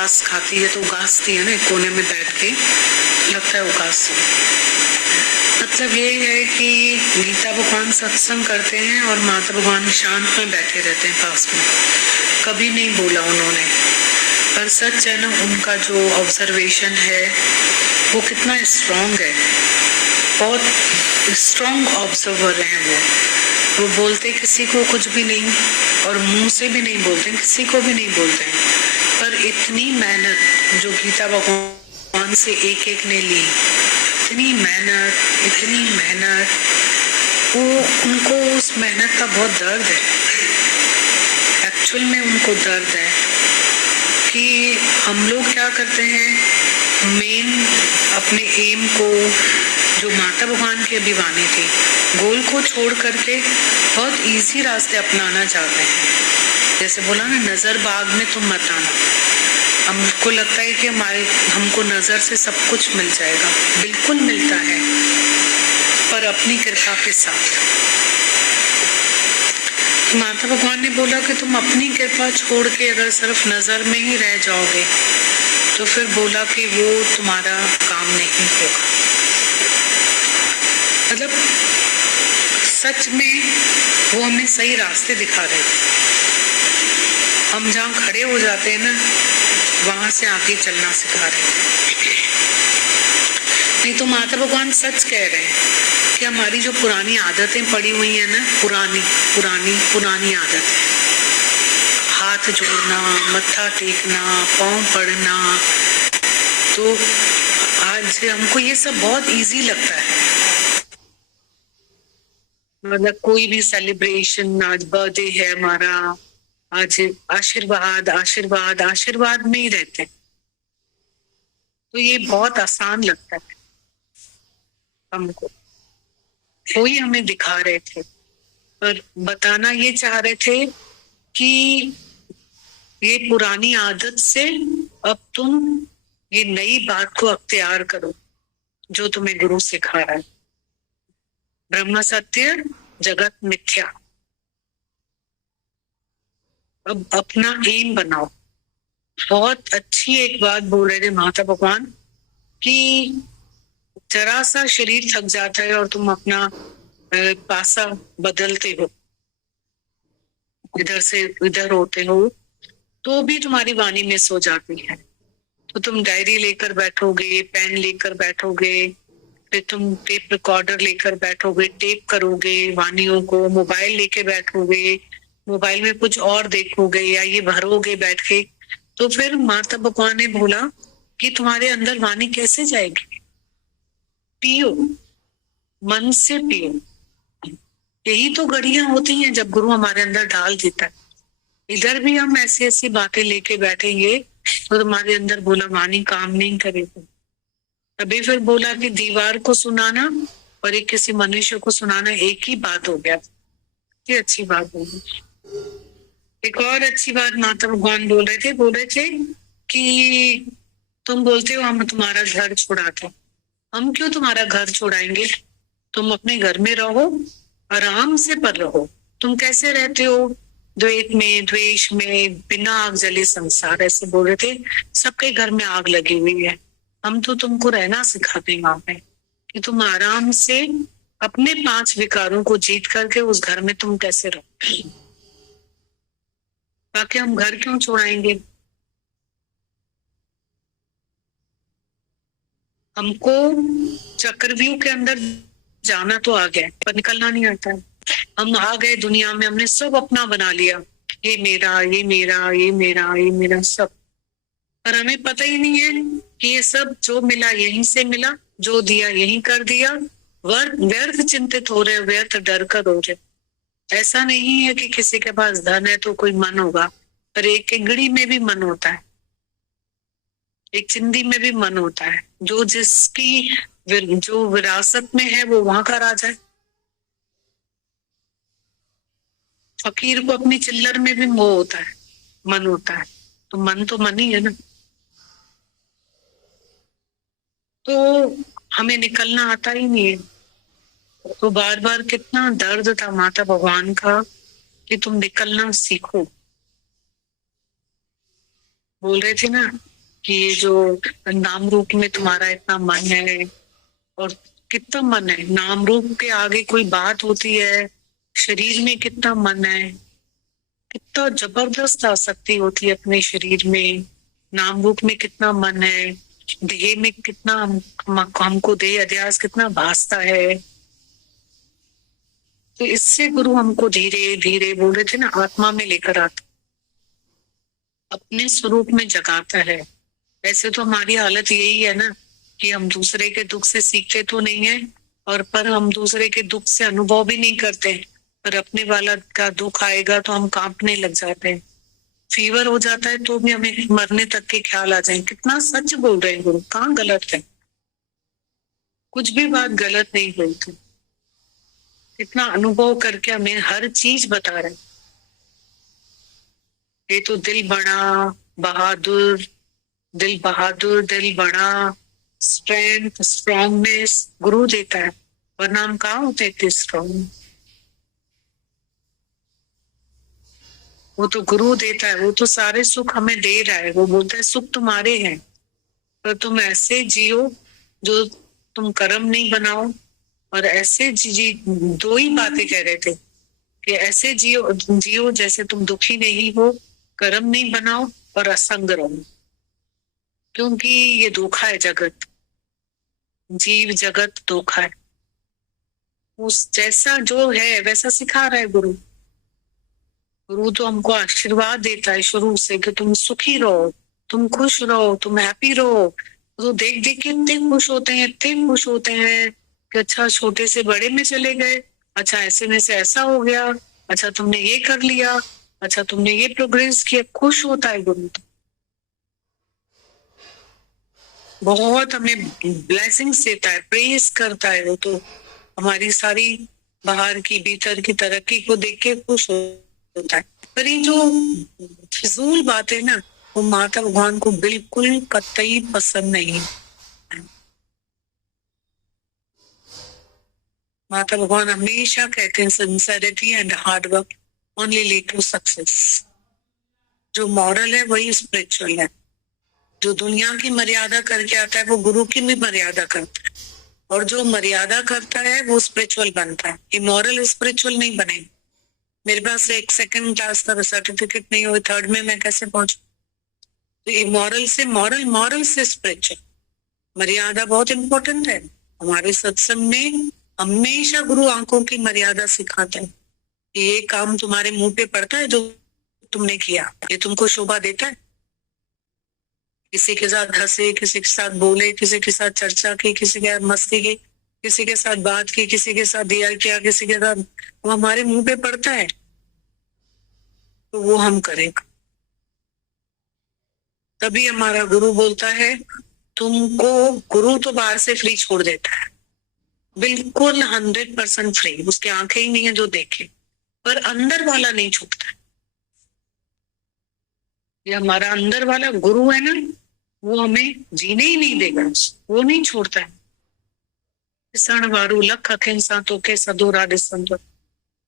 घास खाती है तो उगासती है ना, कोने में बैठ के लगता है उगास। मतलब ये है कि गीता भगवान सत्संग करते हैं और माता भगवान शांत में बैठे रहते हैं पास में, कभी नहीं बोला उन्होंने। पर सच है ना, उनका जो ऑब्जर्वेशन है वो कितना स्ट्रॉन्ग है, बहुत स्ट्रॉन्ग ऑब्जर्वर है वो बोलते किसी को कुछ भी नहीं और मुंह से भी नहीं बोलते, किसी को भी नहीं बोलते हैं। पर इतनी मेहनत जो गीता भगवान से एक एक ने ली, इतनी मेहनत, वो उनको उस मेहनत का बहुत दर्द है। एक्चुअल में उनको दर्द है कि हम लोग क्या करते हैं, मेन अपने एम को, जो माता भगवान की अभिवानी थी, गोल को छोड़ करके बहुत इजी रास्ते अपनाना चाहते हैं। जैसे बोला ना, नजर बाग में तुम मत आना। हमको लगता है कि हमको नजर से सब कुछ मिल जाएगा, बिल्कुल मिलता है, पर अपनी कृपा के साथ। माता भगवान ने बोला कि तुम अपनी कृपा छोड़ के अगर सिर्फ नजर में ही रह जाओगे तो फिर बोला कि वो तुम्हारा काम नहीं होगा। मतलब सच में वो हमें सही रास्ते दिखा रहे थे। हम जहाँ खड़े हो जाते हैं ना, वहां से आगे चलना सिखा रहे थे। नहीं तो माता भगवान सच कह रहे हैं कि हमारी जो पुरानी आदतें पड़ी हुई है ना, पुरानी आदत, हाथ जोड़ना, मत्था टेकना, पाँव पड़ना, तो आज हमको ये सब बहुत इजी लगता है। मतलब कोई भी सेलिब्रेशन, आज बर्थडे है हमारा, आज आशीर्वाद में ही रहते, तो ये बहुत आसान लगता है हमको। वही हमें दिखा रहे थे, पर बताना ये चाह रहे थे कि ये पुरानी आदत से अब तुम ये नई बात को अख्तियार करो जो तुम्हें गुरु सिखा रहा है। ब्रह्म सत्य, जगत मिथ्या। अब अपना एम बनाओ। बहुत अच्छी एक बात बोल रहे थे माता भगवान कि जरा सा शरीर थक जाता है और तुम अपना पासा बदलते हो, इधर से इधर होते हो, तो भी तुम्हारी वाणी मिस हो जाती है। तो तुम डायरी लेकर बैठोगे, पेन लेकर बैठोगे, फिर तुम टेप रिकॉर्डर लेकर बैठोगे, टेप करोगे वाणियों को, मोबाइल लेके बैठोगे, मोबाइल में कुछ और देखोगे या ये भरोगे बैठ के, तो फिर माता भगवान ने बोला कि तुम्हारे अंदर वाणी कैसे जाएगी? पियो, मन से पियो। यही तो घड़ियां होती हैं जब गुरु हमारे अंदर डाल देता है। इधर भी हम ऐसी ऐसी बातें लेके बैठेंगे तो तुम्हारे अंदर बोला वाणी काम नहीं करेगी। तभी फिर बोला कि दीवार को सुनाना और एक किसी मनुष्य को सुनाना एक ही बात हो गया। ये अच्छी बात होगी। एक और अच्छी बात माता भगवान बोल रहे थे कि तुम बोलते हो हम तुम्हारा घर छुड़ाते, हम क्यों तुम्हारा घर छुड़ाएंगे? तुम अपने घर में रहो, आराम से पर रहो। तुम कैसे रहते हो? द्वेष में, द्वेष में, बिना आग जले संसार, ऐसे बोल रहे थे। सबके घर में आग लगी हुई है, हम तो तुमको रहना सिखाते हैं वहां पे कि तुम आराम से अपने 5 विकारों को जीत करके उस घर में तुम कैसे रहो। बाकी हम घर क्यों छोड़ाएंगे? हमको चक्रव्यूह के अंदर जाना तो आ गया, पर निकलना नहीं आता है। हम आ गए दुनिया में, हमने सब अपना बना लिया, ये मेरा, ये मेरा, ये मेरा, ये मेरा, सब। पर हमें पता ही नहीं है कि ये सब जो मिला यहीं से मिला, जो दिया यहीं कर दिया। व्यर्थ चिंतित हो रहे, व्यर्थ डर कर हो रहे। ऐसा नहीं है कि किसी के पास धन है तो कोई मन होगा, पर एक किंगड़ी में भी मन होता है, एक चिंदी में भी मन होता है। जो जिसकी जो विरासत में है वो वहां का राजा है। फकीर को अपनी चिल्लर में भी मोह होता है, मन होता है, तो मन ही है ना। तो हमें निकलना आता ही नहीं है। तो बार बार कितना दर्द था माता भगवान का कि तुम निकलना सीखो। बोल रहे थे ना कि ये जो नाम रूप में तुम्हारा इतना मन है, और कितना मन है, नाम रूप के आगे कोई बात होती है, शरीर में कितना मन है, कितना जबरदस्त आसक्ति होती है अपने शरीर में, नाम रूप में कितना मन है, देह में कितना हमको देह अध्यास कितना भासता है। तो इससे गुरु हमको धीरे धीरे, बोल रहे थे ना, आत्मा में लेकर आता, अपने स्वरूप में जगाता है। वैसे तो हमारी हालत यही है ना कि हम दूसरे के दुख से सीखते तो नहीं है, और पर हम दूसरे के दुख से अनुभव भी नहीं करते, पर अपने वाला का दुख आएगा तो हम कांपने लग जाते हैं, फीवर हो जाता है तो भी हमें मरने तक के ख्याल आ जाए। कितना सच बोल रहे हैं गुरु, कहाँ गलत है, कुछ भी बात गलत नहीं हुई थी। कितना अनुभव करके हमें हर चीज बता रहे हैं। ये तो दिल बड़ा बहादुर, दिल बहादुर, दिल बड़ा, स्ट्रेंथ, स्ट्रांगनेस गुरु देता है, वरना हम कहाँ होते थे स्ट्रांग। वो तो गुरु देता है, वो तो सारे सुख हमें दे रहा है। वो बोलता है सुख तुम्हारे हैं, पर तुम ऐसे जियो जो तुम कर्म नहीं बनाओ, और ऐसे जी, दो ही बातें कह रहे थे कि ऐसे जियो जियो जैसे तुम दुखी नहीं हो, कर्म नहीं बनाओ और असंग रहो, क्योंकि ये धोखा है जगत, जीव जगत धोखा है। उस जैसा जो है वैसा सिखा रहा है गुरु। गुरु तो हमको आशीर्वाद देता है शुरू से कि तुम सुखी रहो, तुम खुश रहो, तुम हैप्पी रहो। तो देख देख के इतने खुश होते हैं, इतने खुश होते हैं कि अच्छा छोटे से बड़े में चले गए, अच्छा ऐसे में से ऐसा हो गया, अच्छा तुमने ये कर लिया, अच्छा तुमने ये प्रोग्रेस किया। खुश होता है गुरु तो, बहुत हमें ब्लेसिंग्स देता है, प्रेज करता है। वो तो हमारी सारी बाहर की भीतर की तरक्की को देख के खुश होता है। पर ये जो फिजूल बात है ना, वो माता भगवान को बिल्कुल कतई पसंद नहीं है। माता भगवान हमेशा कहते हैं sincerity and hard work only lead to success. जो मॉरल है वही स्पिरिचुअल है। जो दुनिया की मर्यादा करके आता है वो गुरु की भी मर्यादा करता है, और जो मर्यादा करता है वो स्पिरिचुअल बनता है। इमोरल स्पिरिचुअल नहीं बने। मेरे पास एक सेकंड क्लास का सर्टिफिकेट नहीं हुई, थर्ड में मैं कैसे पहुंचू? तो इमोरल से मॉरल, मॉरल से स्पिरिचुअल। मर्यादा बहुत इंपॉर्टेंट है। हमारे सत्संग में हमेशा गुरु आंखों की मर्यादा सिखाता है कि ये काम तुम्हारे मुंह पे पड़ता है जो तुमने किया, ये तुमको शोभा देता है? किसी के साथ हंसे, किसी के साथ बोले, किसी के साथ चर्चा की, किसी के साथ मस्ती की, किसी के साथ बात की, किसी के साथ दिया किया, किसी के साथ, वो हमारे मुंह पे पड़ता है तो वो हम करेंगे। तभी हमारा गुरु बोलता है तुमको, गुरु तो बाहर से फ्री छोड़ देता है, बिल्कुल 100% फ्री। उसकी आंखें ही नहीं है जो देखे, पर अंदर वाला नहीं छूटता। ये हमारा अंदर वाला गुरु है ना, वो हमें जीने ही नहीं देगा, वो नहीं छोड़ता है। ॾिसण वारो लख अखियुनि सां तोखे सदोरा ॾिसंदो,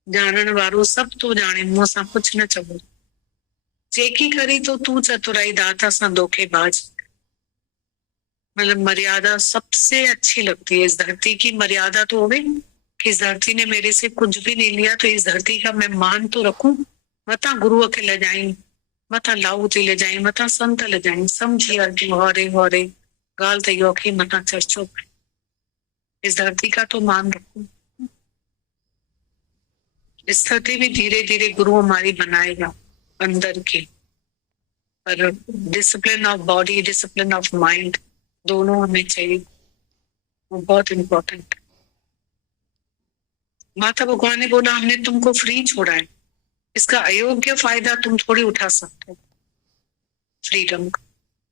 ॼाणण वारो सभु तो जाने, मुंहं सां कुछ न चवंदो। जेकी करी तो तू चतुराई दाता सां धोखेबाज। मतलब मर्यादा सबसे अच्छी लगती है इस धरती की। मर्यादा तो होवे कि इस धरती ने मेरे से कुछ भी नहीं लिया, तो इस धरती का मैं मान तो रखूं। मता गुरु के ले जाई, मता लाऊ ते ले जाई, मता संत ले जाई, समझी अॼु होरे होरे गाल ते योखी मता चर्चो। इस धरती का तो मान रखूं। इस धरती भी धीरे धीरे गुरु हमारी बनाएगा अंदर की, पर discipline of body, discipline of mind दोनों हमें चाहिए, वो बहुत इंपॉर्टेंट। माता भगवान ने बोला हमने तुमको फ्री छोड़ा है, इसका अयोग्य फायदा तुम थोड़ी उठा सकते हो फ्रीडम का।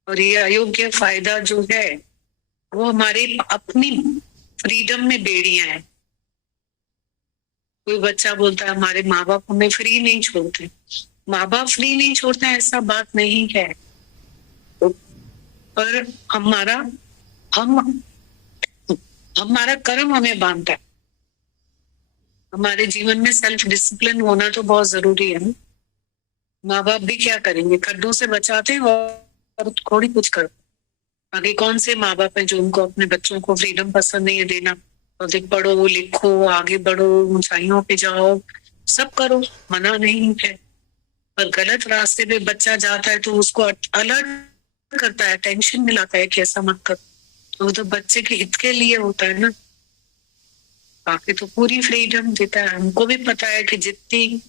और ये अयोग्य फायदा जो है वो हमारे अपनी फ्रीडम में बेड़ियां हैं। कोई बच्चा बोलता है हमारे माँ बाप हमें फ्री नहीं छोड़ते। माँ बाप फ्री नहीं छोड़ते, ऐसा बात नहीं है, पर हमारा कर्म हमें बांधता है। हमारे जीवन में सेल्फ डिसिप्लिन होना तो बहुत जरूरी है। माँ बाप भी क्या करेंगे, खड्डों से बचाते हैं पर थोड़ी कुछ कर। आगे कौन से माँ बाप हैं जो उनको अपने बच्चों को फ्रीडम पसंद नहीं है देना? तो पढ़ो लिखो आगे बढ़ो ऊंचाइयों पे जाओ सब करो, मना नहीं है। पर गलत रास्ते पे बच्चा जाता है तो उसको अलर्ट करता है, टेंशन में लाता है कि ऐसा मत कर। तो बच्चे के हित के लिए होता है ना। बाकी तो पूरी फ्रीडम देता है। हमको भी पता है कि जितनी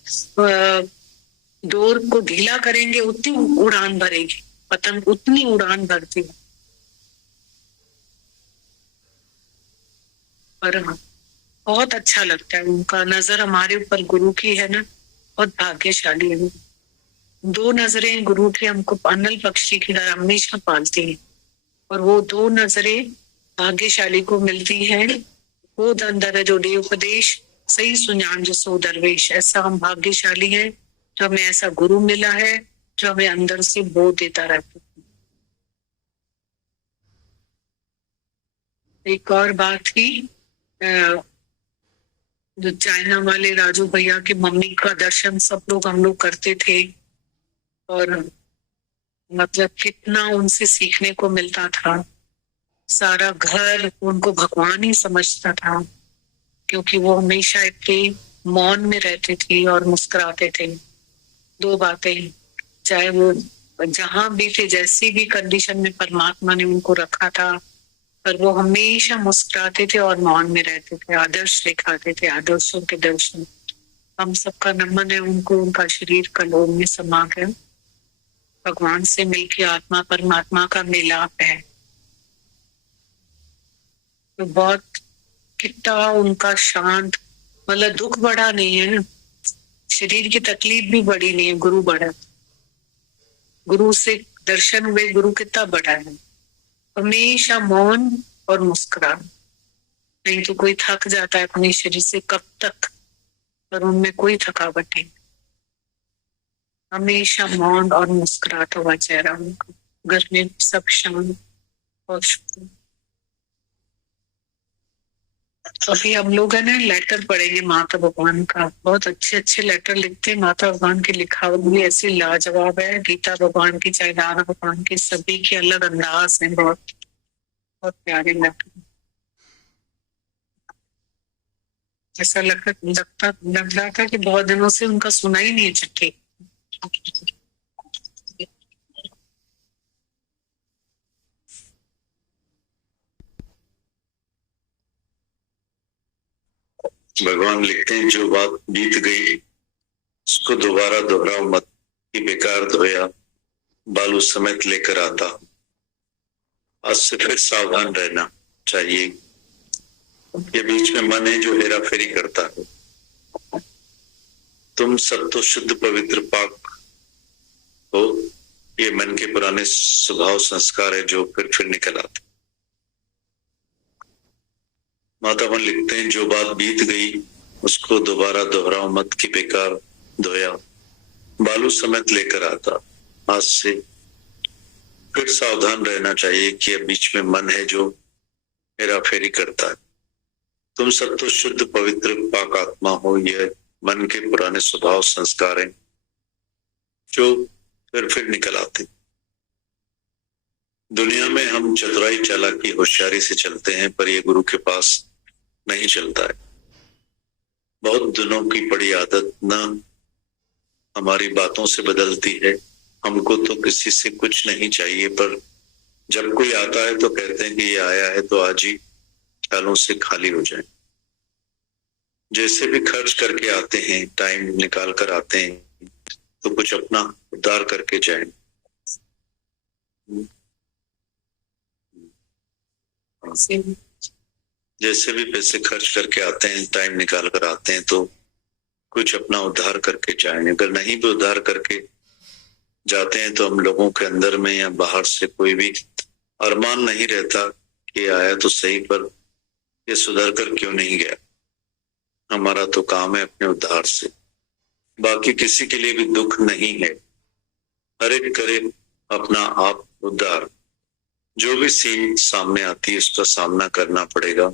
डोर को ढीला करेंगे उतनी उड़ान भरेगी, पतंग उतनी उड़ान भरती है। पर हाँ, बहुत अच्छा लगता है उनका नजर हमारे ऊपर गुरु की है ना, बहुत भाग्यशाली है। 2 नजरें गुरु की हमको अनल पक्षी की तरह हमेशा पालती है, और वो 2 नजरें भाग्यशाली को मिलती है। वो अंदर जो दे उपदेश सही सुजान जो सो दरवेश, ऐसा हम भाग्यशाली हैं जो हमें ऐसा गुरु मिला है जो हमें अंदर से बोध देता रहता है। एक और बात की, जो चाइना वाले राजू भैया की मम्मी का दर्शन सब लोग हम लोग करते थे, और मतलब कितना उनसे सीखने को मिलता था। सारा घर उनको भगवान ही समझता था, क्योंकि वो हमेशा इतने मौन में रहते थे और मुस्कुराते थे। 2 बातें, चाहे वो जहां भी थे जैसी भी कंडीशन में परमात्मा ने उनको रखा था, पर वो हमेशा मुस्कुराते थे और मौन में रहते थे, आदर्श दिखाते थे, आदर्शों के दर्शन। हम सबका नमन है उनको। उनका शरीर कलोल में समा गया, भगवान से मिलके आत्मा परमात्मा का मिलाप है। तो बहुत कितना उनका शांत, मतलब दुख बड़ा नहीं है ना, शरीर की तकलीफ भी बड़ी नहीं है, गुरु बड़ा। गुरु से दर्शन हुए, गुरु कितना बड़ा है। हमेशा मौन और मुस्कुरा। नहीं तो कोई थक जाता है अपने शरीर से कब तक, पर उनमें कोई थकावट नहीं। हमेशा मौन और मुस्कुराता हुआ चेहरा उनका, घर में सब शांत और शुक्र। अभी हम लोग है ना लेटर पढ़ेंगे माता भगवान का, बहुत अच्छे अच्छे लेटर लिखते हैं माता भगवान की। लिखावट भी ऐसी लाजवाब है, गीता भगवान की चाहे राधा भगवान की, सभी के अलग अंदाज है, बहुत बहुत प्यारे लेटर। ऐसा लग रहा था कि बहुत दिनों से उनका सुना ही नहीं है चिट्ठी। भगवान लिखते हैं, जो बात बीत गई उसको दोबारा दोहराओ मत कि बेकार धोया बालू समेत लेकर आता। आज से फिर सावधान रहना चाहिए, ये बीच में मन है जो हेरा फेरी करता है। तुम सब तो शुद्ध पवित्र पाक हो, ये मन के पुराने स्वभाव संस्कार है जो फिर निकल आते। मातावन लिखते हैं, जो बात बीत गई उसको दोबारा दोहराओ मत कि बेकार धोया बालू समेत लेकर आता। आज से फिर सावधान रहना चाहिए कि बीच में मन है जो हेरा फेरी करता है। तुम सब तो शुद्ध पवित्र पाक आत्मा हो, यह मन के पुराने स्वभाव संस्कार हैं जो फिर निकल आते। दुनिया में हम चतुराई चालाकी होशियारी से चलते हैं, पर ये गुरु के पास नहीं चलता है। बहुत दिनों की पड़ी आदत न हमारी बातों से बदलती है। हमको तो किसी से कुछ नहीं चाहिए, पर जब कोई आता है तो कहते हैं कि ये आया है तो आज ही ख्यालों से खाली हो जाए। जैसे भी खर्च करके आते हैं, टाइम निकाल कर आते हैं, तो कुछ अपना उद्धार करके जाएं। जैसे भी पैसे खर्च करके आते हैं, टाइम निकाल कर आते हैं, तो कुछ अपना उद्धार करके जाएं। अगर नहीं भी उद्धार करके जाते हैं तो हम लोगों के अंदर में या बाहर से कोई भी अरमान नहीं रहता कि आया तो सही, पर ये सुधर कर क्यों नहीं गया। हमारा तो काम है अपने उद्धार से, बाकी किसी के लिए भी दुख नहीं है। हर एक करे अपना आप उद्धार। जो भी सीन सामने आती है उसका सामना करना पड़ेगा,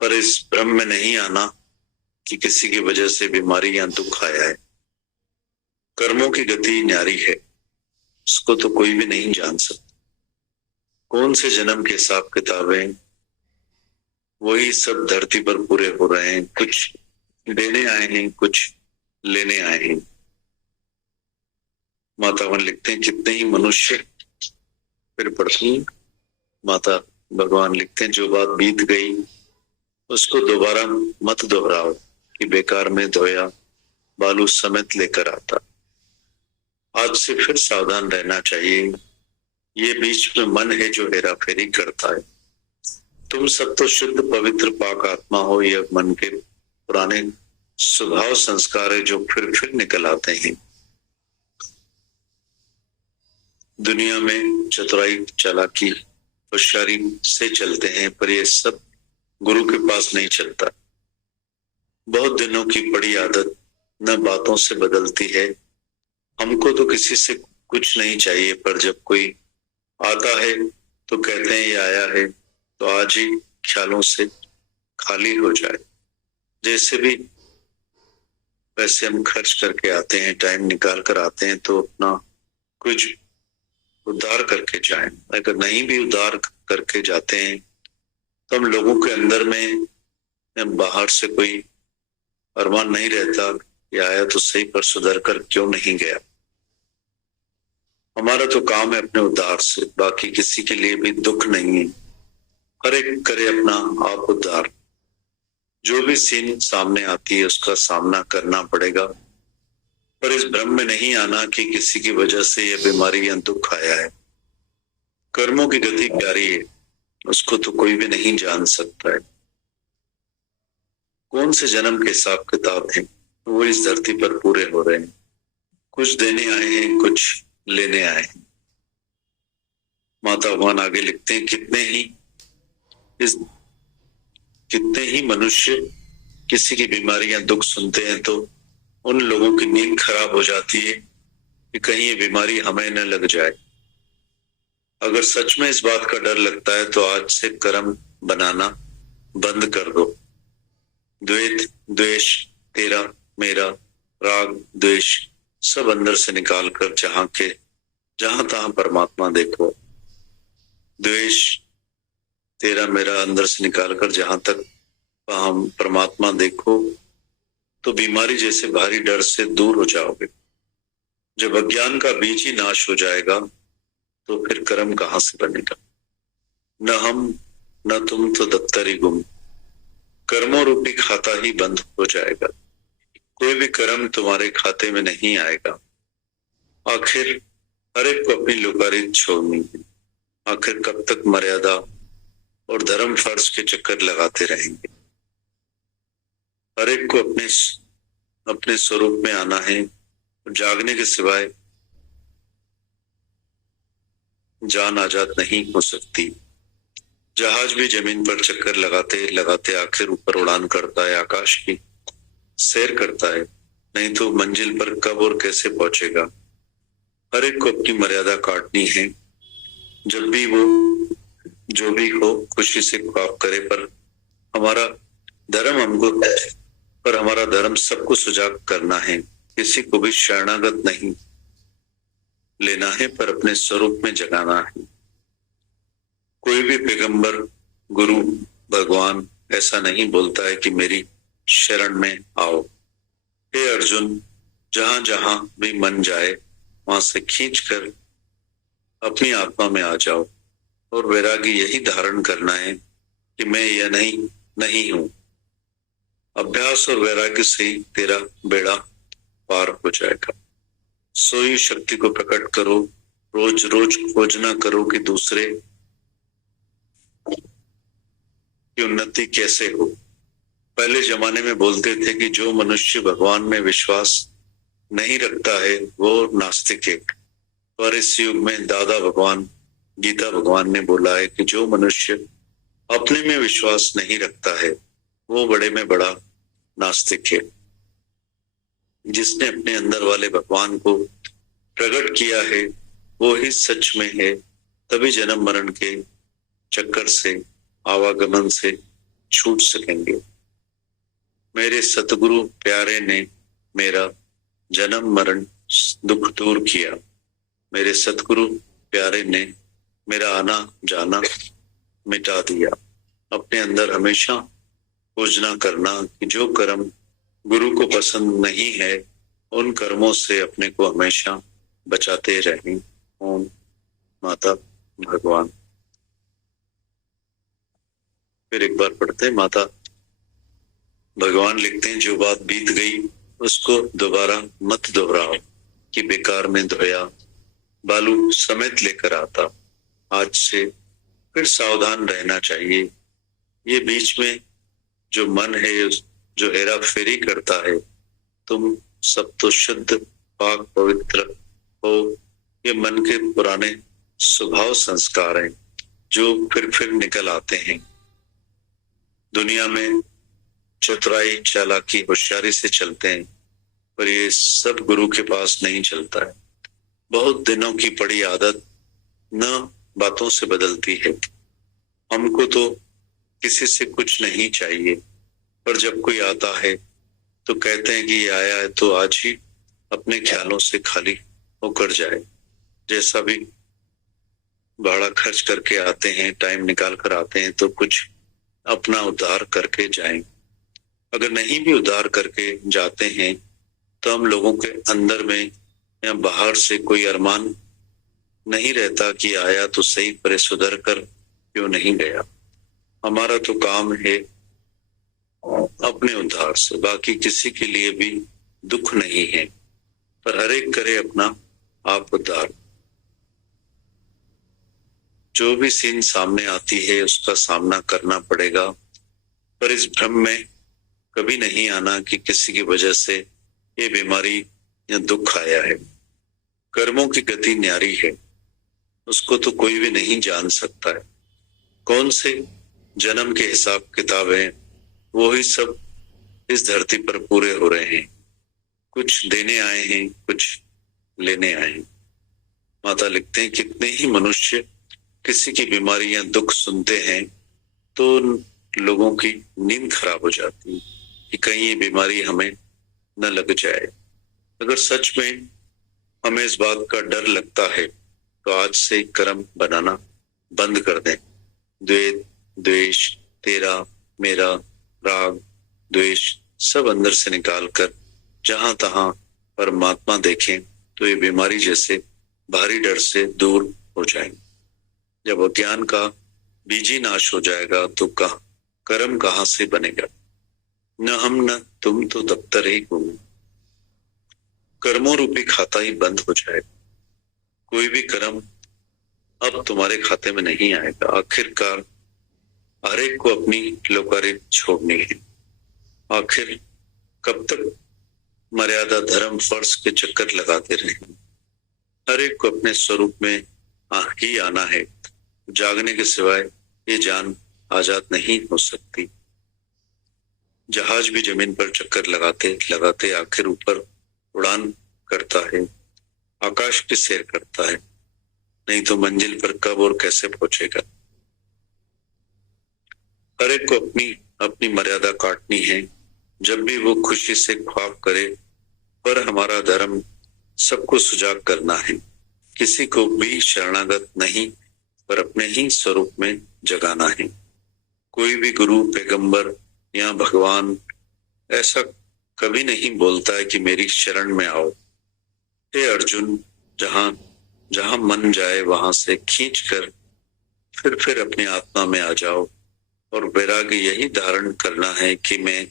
पर इस भ्रम में नहीं आना कि किसी की वजह से बीमारी या दुख आया है। कर्मों की गति न्यारी है, उसको तो कोई भी नहीं जान सकता। कौन से जन्म के हिसाब किताबें, वही सब धरती पर पूरे हो रहे हैं। कुछ देने आए हैं, कुछ लेने आए हैं। मातावन लिखते हैं कितने ही मनुष्य, फिर पढ़ती माता भगवान लिखते हैं जो बात बीत गई उसको दोबारा मत दोहराओ कि बेकार में धोया बालू समेत लेकर आता। आज से फिर सावधान रहना चाहिए। ये बीच में मन है जो हेरा फेरी करता है। तुम सब तो शुद्ध पवित्र पाक आत्मा हो। यह मन के पुराने स्वभाव संस्कार है जो फिर निकल आते हैं। दुनिया में चतुराई चालाकी होशियारी से चलते हैं, पर यह सब गुरु के पास नहीं चलता। बहुत दिनों की पड़ी आदत न बातों से बदलती है। हमको तो किसी से कुछ नहीं चाहिए, पर जब कोई आता है तो कहते हैं ये आया है तो आज ही ख्यालों से खाली हो जाए। जैसे भी पैसे हम खर्च करके आते हैं, टाइम निकाल कर आते हैं, तो अपना कुछ उद्धार करके जाएं। अगर नहीं भी उद्धार करके जाते हैं तो हम लोगों के अंदर में बाहर से कोई अरमान नहीं रहता कि आया तो सही पर सुधर कर क्यों नहीं गया। हमारा तो काम है अपने उद्धार से, बाकी किसी के लिए भी दुख नहीं है। हर एक करे अपना आप उद्धार। जो भी सीन सामने आती है उसका सामना करना पड़ेगा, पर इस भ्रम में नहीं आना कि किसी की वजह से यह बीमारी या दुख आया है। कर्मों की गति जारी है, उसको तो कोई भी नहीं जान सकता है। कौन से जन्म के हिसाब किताब हैं वो इस धरती पर पूरे हो रहे हैं। कुछ देने आए हैं, कुछ लेने आए हैं। माता भगवान आगे लिखते हैं कितने ही मनुष्य किसी की बीमारी या दुख सुनते हैं तो उन लोगों की नींद खराब हो जाती है कि कहीं ये बीमारी हमें न लग जाए। अगर सच में इस बात का डर लगता है तो आज से कर्म बनाना बंद कर दो। द्वेष, द्वेष, तेरा मेरा, राग द्वेष सब अंदर से निकाल कर जहां तहां परमात्मा देखो। द्वेष तेरा मेरा अंदर से निकाल कर जहां तक हम परमात्मा देखो तो बीमारी जैसे भारी डर से दूर हो जाओगे। जब अज्ञान का बीज ही नाश हो जाएगा तो फिर कर्म कहां से बनेगा। न हम न तुम तो दफ्तर ही गुम। कर्मों रूपी खाता ही बंद हो जाएगा। कोई भी कर्म तुम्हारे खाते में नहीं आएगा। आखिर हर एक को अपनी लुकारी छोड़नी है। आखिर कब तक मर्यादा और धर्म फर्ज के चक्कर लगाते रहेंगे। हर एक को अपने स्वरूप में आना है। जागने के सिवाय जान आजाद नहीं हो सकती। जहाज भी जमीन पर चक्कर लगाते लगाते आखिर ऊपर उड़ान करता है, आकाश की सैर करता है, नहीं तो मंजिल पर कब और कैसे पहुंचेगा। हर एक को अपनी मर्यादा काटनी है। जब भी वो जो भी हो खुशी से ख्वाब करे, पर हमारा धर्म सबको सुजाग करना है। किसी को भी शरणागत नहीं लेना है, पर अपने स्वरूप में जगाना है। कोई भी पैगंबर, गुरु, भगवान ऐसा नहीं बोलता है कि मेरी शरण में आओ। हे अर्जुन, जहां जहां भी मन जाए वहां से खींचकर अपनी आत्मा में आ जाओ और वैरागी यही धारण करना है कि मैं यह नहीं हूं। अभ्यास और वैराग्य से ही तेरा बेड़ा पार हो जाएगा। सोई शक्ति को प्रकट करो। रोज रोज खोजना करो कि दूसरे की उन्नति कैसे हो। पहले जमाने में बोलते थे कि जो मनुष्य भगवान में विश्वास नहीं रखता है वो नास्तिक है, पर इस युग में दादा भगवान, गीता भगवान ने बोला है कि जो मनुष्य अपने में विश्वास नहीं रखता है वो बड़े में बड़ा नास्तिक है। जिसने अपने अंदर वाले भगवान को प्रकट किया है वो ही सच में है, तभी जन्म मरण के चक्कर से, आवागमन से छूट सकेंगे। मेरे सतगुरु प्यारे ने मेरा जन्म मरण दुख दूर किया। मेरे सतगुरु प्यारे ने मेरा आना जाना मिटा दिया। अपने अंदर हमेशा पूजना करना कि जो कर्म गुरु को पसंद नहीं है उन कर्मों से अपने को हमेशा बचाते रहें। ओम माता भगवान। फिर एक बार पढ़ते हैं। माता भगवान लिखते हैं, जो बात बीत गई उसको दोबारा मत दोहराओ कि बेकार में धोया बालू समेत लेकर आता। आज से फिर सावधान रहना चाहिए। ये बीच में जो मन है जो हेरा फेरी करता है, तुम सब तो शुद्ध पाक पवित्र हो। ये मन के पुराने स्वभाव संस्कार हैं जो फिर निकल आते हैं। दुनिया में चतुराई चालाकी होशियारी से चलते हैं, पर ये सब गुरु के पास नहीं चलता है। बहुत दिनों की पड़ी आदत न बातों से बदलती है। हमको तो किसी से कुछ नहीं चाहिए, पर जब कोई आता है तो कहते हैं कि ये आया है तो आज ही अपने ख्यालों से खाली होकर जाए। जैसा भी भाड़ा खर्च करके आते हैं, टाइम निकाल कर आते हैं, तो कुछ अपना उद्धार करके जाएं। अगर नहीं भी उद्धार करके जाते हैं तो हम लोगों के अंदर में या बाहर से कोई अरमान नहीं रहता कि आया तो सही, पर सुधर कर क्यों नहीं गया। हमारा तो काम है अपने उद्धार से, बाकी किसी के लिए भी दुख नहीं है, पर हर एक करे अपना आप उद्धार। जो भी सीन सामने आती है उसका सामना करना पड़ेगा, पर इस भ्रम में कभी नहीं आना कि किसी की वजह से ये बीमारी या दुख आया है। कर्मों की गति न्यारी है, उसको तो कोई भी नहीं जान सकता है। कौन से जन्म के हिसाब किताब हैं, वो ही सब इस धरती पर पूरे हो रहे हैं। कुछ देने आए हैं, कुछ लेने आए हैं। माता लिखते हैं, कितने ही मनुष्य किसी की बीमारी या दुख सुनते हैं तो लोगों की नींद खराब हो जाती है कि कहीं ये बीमारी हमें न लग जाए। अगर सच में हमें इस बात का डर लगता है तो आज से कर्म बनाना बंद कर दें। द्वेष, द्वेष, तेरा, मेरा, राग, द्वेष सब अंदर से निकाल कर जहां तहां परमात्मा देखें तो ये बीमारी जैसे भारी डर से दूर हो जाएंगे। जब अज्ञान का बीजी नाश हो जाएगा तो कर्म कहां से बनेगा। न हम न तुम तो दफ्तर ही घूमे, कर्मों रूपी खाता ही बंद हो जाएगा। कोई भी कर्म अब तुम्हारे खाते में नहीं आएगा। आखिरकार हर एक को अपनी लोकारी छोड़नी है। आखिर कब तक मर्यादा धर्म फर्ज के चक्कर लगाते रहेंगे। हर एक को अपने स्वरूप में ही आना है। जागने के सिवाय ये जान आजाद नहीं हो सकती। जहाज भी जमीन पर चक्कर लगाते लगाते आखिर ऊपर उड़ान करता है, आकाश की सैर करता है, नहीं तो मंजिल पर कब और कैसे पहुंचेगा। हर एक को अपनी अपनी मर्यादा काटनी है। जब भी वो खुशी से ख्वाब करे, पर हमारा धर्म सबको सुजाग करना है। किसी को भी शरणागत नहीं, पर अपने ही स्वरूप में जगाना है। कोई भी गुरु, पैगंबर या भगवान ऐसा कभी नहीं बोलता है कि मेरी शरण में आओ। हे अर्जुन, जहां जहां मन जाए वहां से खींच कर फिर अपनी आत्मा में आ जाओ और वैराग्य यही धारण करना है कि मैं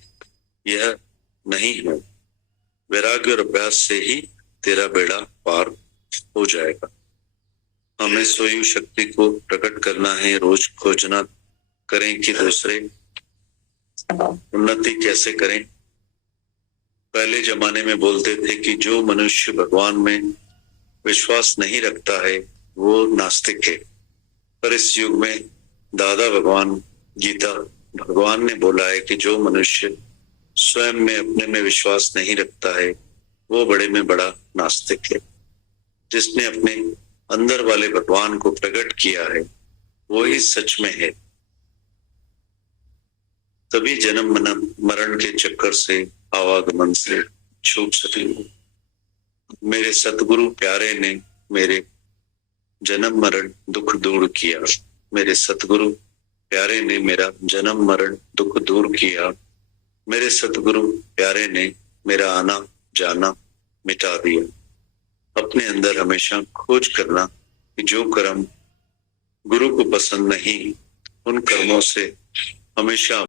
यह नहीं हूं। वैराग्य और अभ्यास से ही तेरा बेड़ा पार हो जाएगा। हमें स्वयं शक्ति को प्रकट करना है। रोज खोजना करें कि दूसरे उन्नति कैसे करें। पहले जमाने में बोलते थे कि जो मनुष्य भगवान में विश्वास नहीं रखता है वो नास्तिक है, पर इस युग में दादा भगवान गीता भगवान ने बोला है कि जो मनुष्य स्वयं में अपने में विश्वास नहीं रखता है वो बड़े में बड़ा नास्तिक है। जिसने अपने अंदर वाले भगवान को प्रकट किया है वो ही सच में है। तभी जन्म मरण के चक्कर से, आवागमन से छूट सकेंगे। मेरे सतगुरु प्यारे ने मेरे जन्म मरण दुख दूर किया। मेरे सतगुरु प्यारे ने मेरा जन्म मरण दुख दूर किया। मेरे सतगुरु प्यारे ने मेरा आना जाना मिटा दिया। अपने अंदर हमेशा खोज करना कि जो कर्म गुरु को पसंद नहीं, उन कर्मों से हमेशा